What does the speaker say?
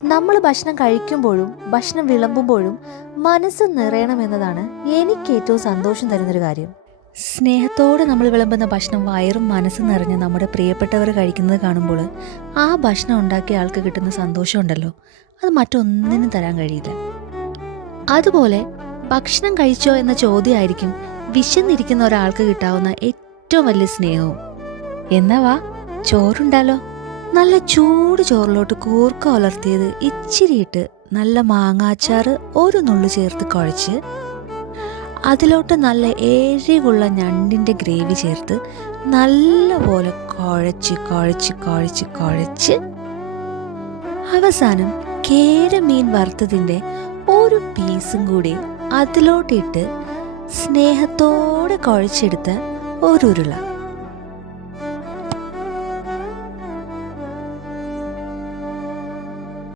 നമ്മൾ ഭക്ഷണം കഴിക്കുമ്പോഴും ഭക്ഷണം വിളമ്പുമ്പോഴും മനസ്സ് നിറയണമെന്നതാണ് എനിക്ക് ഏറ്റവും സന്തോഷം തരുന്നൊരു കാര്യം. സ്നേഹത്തോടെ നമ്മൾ വിളമ്പുന്ന ഭക്ഷണം വയറും മനസ്സും നിറഞ്ഞ് നമ്മുടെ പ്രിയപ്പെട്ടവർ കഴിക്കുന്നത് കാണുമ്പോൾ ആ ഭക്ഷണം ഉണ്ടാക്കിയ ആൾക്ക് കിട്ടുന്ന സന്തോഷമുണ്ടല്ലോ, അത് മറ്റൊന്നിനും തരാൻ കഴിയില്ല. അതുപോലെ ഭക്ഷണം കഴിച്ചോ എന്ന ചോദ്യമായിരിക്കും വിശന്നിരിക്കുന്ന ഒരാൾക്ക് കിട്ടാവുന്ന ഏറ്റവും വലിയ സ്നേഹവും. എന്നാ വാ, ചോറുണ്ടല്ലോ. നല്ല ചൂട് ചോറിലോട്ട് കൂർക്ക ഉലർത്തിയത് ഇച്ചിരിയിട്ട് നല്ല മാങ്ങാച്ചാറ് ഒരു നുള്ളു ചേർത്ത് കുഴച്ച് അതിലോട്ട് നല്ല എരിവുള്ള ഞണ്ടിൻ്റെ ഗ്രേവി ചേർത്ത് നല്ലപോലെ കുഴച്ച് കുഴച്ച് കുഴച്ച് കുഴച്ച് അവസാനം കേരമീൻ വറുത്തതിൻ്റെ ഒരു പീസും കൂടി അതിലോട്ടിട്ട് സ്നേഹത്തോടെ കുഴച്ചെടുത്ത ഒരു ഉരുള.